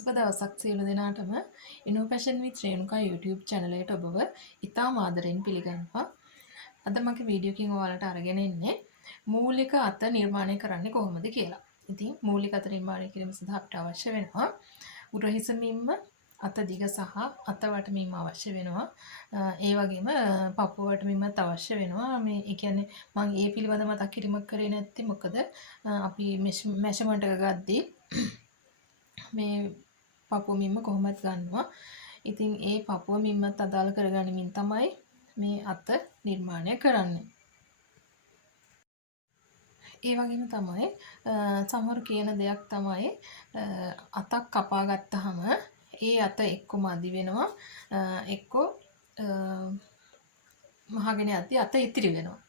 සුබ දවසක් සියලු දෙනාටම ඉනෝපැෂන් විත් රේණුකා YouTube channel එකට ඔබව ඉතාම ආදරෙන් පිළිගන්නවා. අද මගේ වීඩියෝ එකකින් ඔයාලට අරගෙන ඉන්නේ මූලික අත නිර්මාණය කරන්නේ කොහොමද කියලා. ඉතින් මූලික අත නිර්මාණය කිරීම සඳහා අපිට අවශ්‍ය වෙනවා උරහිස මිම්ම, අත දිග සහ අත වට මිම්ම අවශ්‍ය වෙනවා. ඒ වගේම පපුව වට මිම්මත් අවශ්‍ය වෙනවා. මේ ඒ කියන්නේ මම ඒ පිළිබඳව මතක් කිරීමක් කරේ නැත්තේ මොකද අපි මෙෂර්මන්ට් එක ගද්දී මේ පපුව මිම්ම කොහොමද ගන්නවා. ඉතින් ඒ පපුව මිම්මත් අදාළ කරගනිමින් තමයි මේ අත නිර්මාණය කරන්නේ. ඒ වගේම තමයි සමහරු කියන දෙයක් තමයි අතක් කපා ගත්තාම ඒ අත එක්ක මදි වෙනවා එක්ක මහගෙන යද්දි අත ඉතිරි වෙනවා.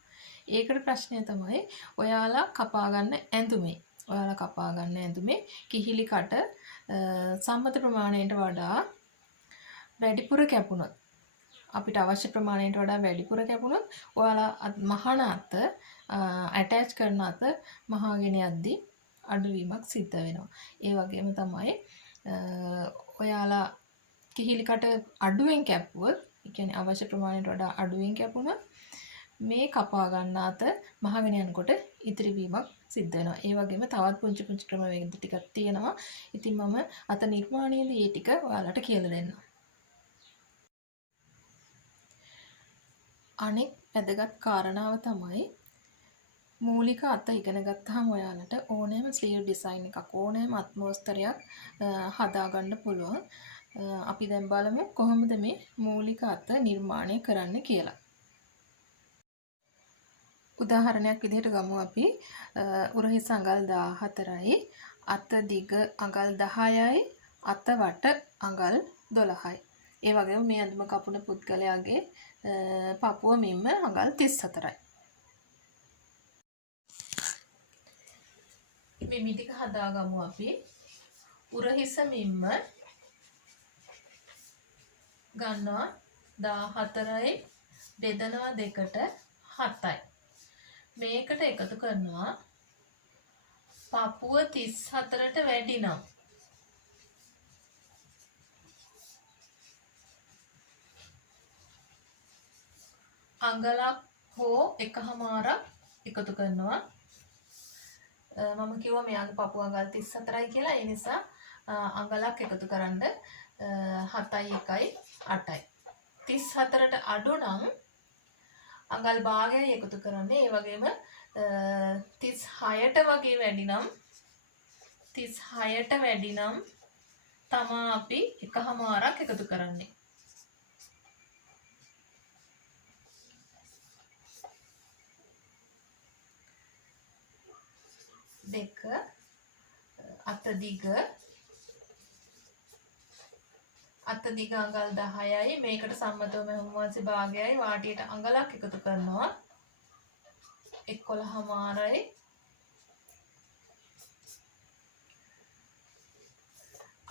ඒකට ප්‍රශ්නය තමයි ඔයාලා කපා ගන්න ඇඳුමේ. ඔයාලා කපා ගන්න ඇඳුමේ කිහිලි කට සම්මත ප්‍රමාණයට වඩා වැඩිපුර කැපුණොත් අපිට අවශ්‍ය ප්‍රමාණයට වඩා වැඩිපුර කැපුණොත් ඔයාලා මහන අත ඇටච් කරන අත මහාගෙන යද්දී අඩුවීමක් සිද්ධ වෙනවා. ඒ වගේම තමයි ඔයාලා කිහිලි කට අඩුවෙන් කැපුවොත්, ඒ කියන්නේ අවශ්‍ය ප්‍රමාණයට වඩා අඩුවෙන් කැපුණොත් මේ කපා ගන්න අත මහගෙන යනකොට ඉතිරි වීමක් සිද්ධ වෙනවා. ඒ වගේම තවත් පුංචි පුංචි ක්‍රමවේද ටිකක් තියෙනවා. ඉතින් මම අත නිර්මාණයේදී ඒ ටික ඔයාලට කියලා දෙන්නම්. අනෙක් වැදගත් කාරණාව තමයි මූලික අත ඉගෙන ගත්තාම ඔයාලට ඕනෑම ස්ලීව් ඩිසයින් එකක් ඕනෑම අත්මෝස්තරයක් හදාගන්න පුළුවන්. අපි දැන් බලමු කොහොමද මේ මූලික අත නිර්මාණය කරන්න කියලා. උදාහරණයක් විදිහට ගමු අපි උරහිස අඟල් 14යි, අත දිග අඟල් 10යි, අත වට අඟල් 12යි. ඒ වගේම මේ අඳුම කපන පුද්ගලයාගේ පපුව මිම්ම අඟල් 34යි. මිමි ටික හදාගමු අපි. උරහිස මිම්ම ගන්නවා 14යි, බෙදනවා දෙකට 7යි. මේකට එකතු කරනවා පපුව 34ට වැඩි නම් අඟලක් හෝ එකහමාරක් එකතු කරනවා. මම කිව්වා මෙයාගේ පපුව අඟල් 34යි කියලා. ඒ නිසා අඟලක් එකතු කරන්න 7යි 1යි 8යි. 34ට අඩු නම් අඟල් භාගයයි එකතු කරන්නේ. ඒ වගේම 36ට වගේ වැඩි නම් 36ට වැඩි නම් තමා අපි එකහමාරක් එකතු කරන්නේ. දෙක අත දිග අඟල් 10යි. මේකට සම්මතව මෙහුම්වාසි භාගයයි වාටියට අඟලක් එකතු කරනවා 11මාරයි.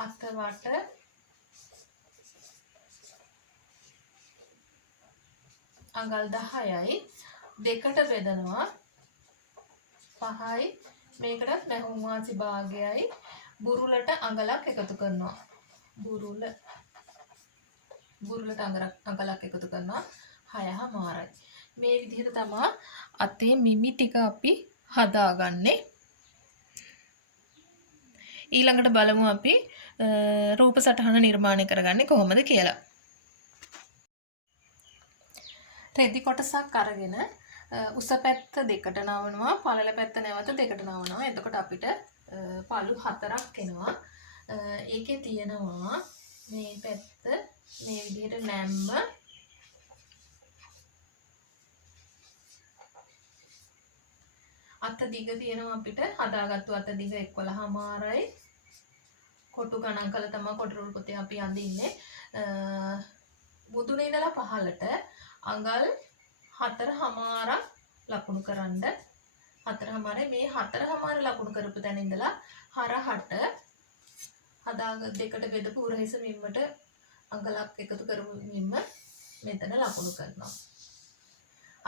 අත වට අඟල් 10යි. දෙකට බෙදනවා 5යි. මේකටත් මෙහුම්වාසි භාගයයි බුරුලට අඟලක් එකතු කරනවා. බුරුලට අඟලක් එකතු කරනවා 6මාරයි. මේ විදිහට තමයි අතේ මිමි ටික අපි හදාගන්නේ. ඊළඟට බලමු අපි රූප සටහන නිර්මාණය කරගන්නේ කොහොමද කියලා. රෙදි කොටසක් අරගෙන උස පැත්ත දෙකට නවනවා, පළල පැත්ත නැවත දෙකට නවනවා. එතකොට අපිට පළු 4ක් එනවා. ඒකේ තියෙනවා මේ පැත්ත මේ විදිහට නැම්ම, අත දිග තියෙනවා අපිට හදාගත්තු අත දිග 11මාරයි. කොටු ගණන් කළා තමයි කොටරුල් පොතේ අපි අඳින්නේ. මුදුනේ ඉඳලා පහළට අඟල් 4මාරක් ලකුණු කරන්න. 4මාරේ මේ 4මාර ලකුණු කරපු තැන ඉඳලා හරහට දෙකට බෙදපු උරහිස මිම්මට අඟලක් එකතු කරපු මිම්ම මෙතන ලකුණු කරනවා.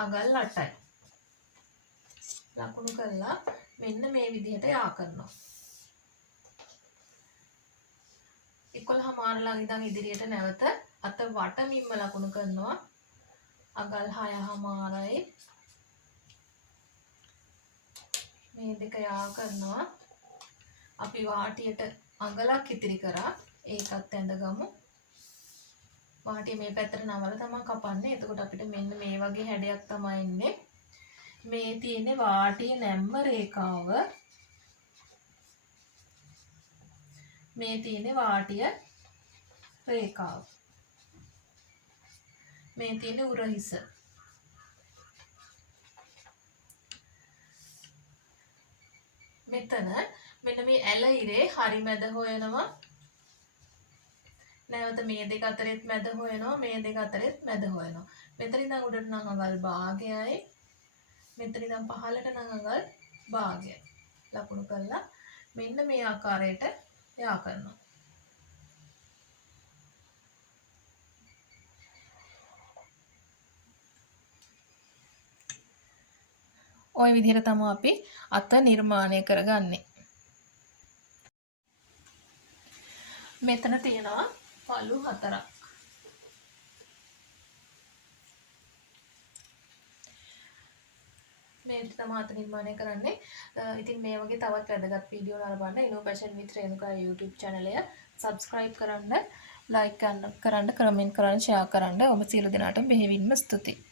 අඟල් 8යි. ලකුණු කළා මෙන්න මේ විදිහට යා කරනවා. 11:00 ඉඳන් ඉදිරියට නැවත අත වටමින්ම ලකුණු කරනවා. අගල් 6:00යි මේ දෙක යා කරනවා. අපි වාටියට අඟලක් ඉතිරි කරා. ඒකත් ඇඳගමු. වාටිය මේ පැත්තට නමලා තමයි කපන්නේ. එතකොට අපිට මෙන්න මේ වගේ හැඩයක් තමයි ඉන්නේ. මේ තියෙන්නේ වාටියේ නැම්ම රේඛාව. මේ තියෙන්නේ වාටිය රේඛාව. මේ තියෙන්නේ උරහිස. මෙතන මෙන්න මේ ඇල ඉරේ හරි මැද හොයනවා. නැවත මේ දෙක අතරෙත් මැද හොයනවා. මේ දෙක අතරෙත් මැද හොයනවා. මෙතන ඉඳන් උඩට නම් අඟල් භාගයයි. මෙතන ඉඳන් පහළට නම් අඟල් භාගයයි. ලකුණු කරලා මෙන්න මේ ආකාරයට යා කරනවා. ওই විදිහට තමයි අපි අත නිර්මාණය කරගන්නේ. මෙතන තියෙනවා පළු 4ක්. මේ තමයි අත නිර්මාණය කරන්නේ. ඉතින් මේ වගේ තවත් වැදගත් වීඩියෝ නරඹන්න Innovation with Renuka YouTube channel එක subscribe කරන්න, like කරන්න, comment කරන්න, share කරන්න. ඔබ සියලු දෙනාටම බෙහෙවින්ම ස්තුතියි.